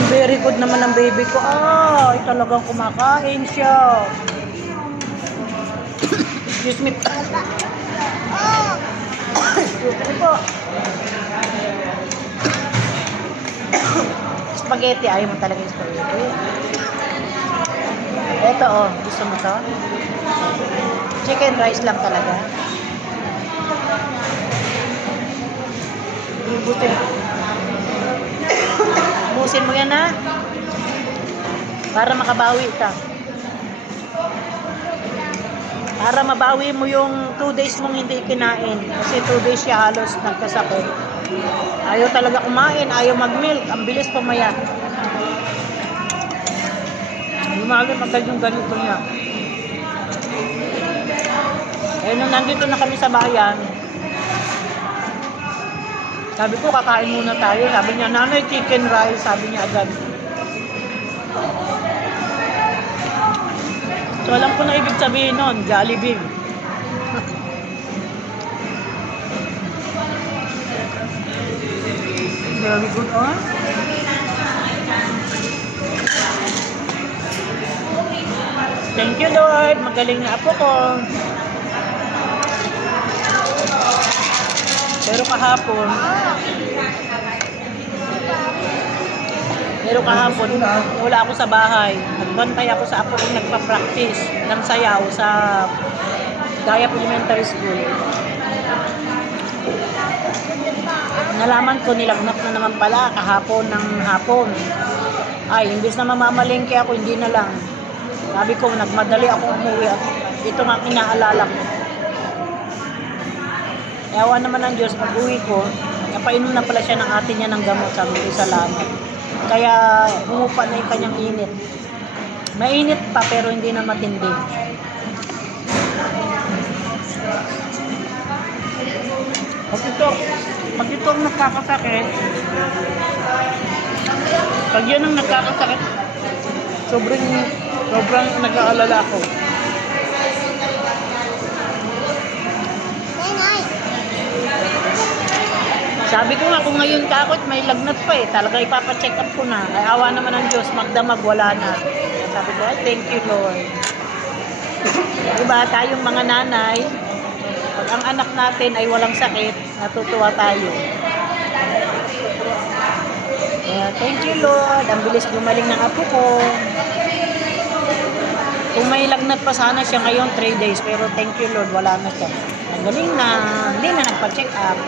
Ang very good naman ng baby ko. Ay, talagang kumakain siya. Excuse me. Excuse me po. Spaghetti. Ayaw mo talaga yung spaghetti. Ito oh. Gusto mo to? Chicken rice lang talaga. Busin mo yan ha. Para makabawi ka. Para mabawi mo yung 2 days mong hindi kinain. Kasi 2 days siya halos nagkasakit. Ayaw talaga kumain. Ayaw mag-milk. Ang bilis pumaya. Lumali magkal yung ganito niya. Eh nung nandito na kami sa bayan, sabi ko kakain muna tayo. Sabi niya, nanay chicken rice. Sabi niya agad. So alam ko na ibig sabihin nun, Jollibee. Very good oh. Thank you Lord, magaling na apo ko. Pero kahapon, wala ako sa bahay. Nagbantay ako sa apo kong nagpa-practice ng sayaw sa Gayap Elementary School. Nalaman ko nilagnat na naman pala kahapon ng hapon. Ay, imbes na mamamalengke ako, hindi na lang. Sabi ko, nagmadali ako umuwi at ito nga inaalala ko. Yawa naman ng Diyos, pag-uwi ko, napainom na pala siya ng ate niya ng gamot. Sabi ko, salamat. Kaya humupa na yung kanyang init. Mainit pa pero hindi na matindi. Pag ito ang nagkakasakit, pag yan ang nagkakasakit, sobrang nag-aalala ko. Sabi ko nga, kung ngayon ka ako at may lagnat pa talaga ipapacheck up ko na. Ay awa naman ng Diyos, magdamag wala na. Sabi ko, thank you Lord. Diba, tayong mga nanay, pag ang anak natin ay walang sakit, natutuwa tayo. Thank you Lord, ang bilis gumaling ng apo ko. Kung may lagnat pa sana siya ngayon, 3 days, pero thank you Lord, wala na siya. Nagaling na, hindi na nagpa-check up.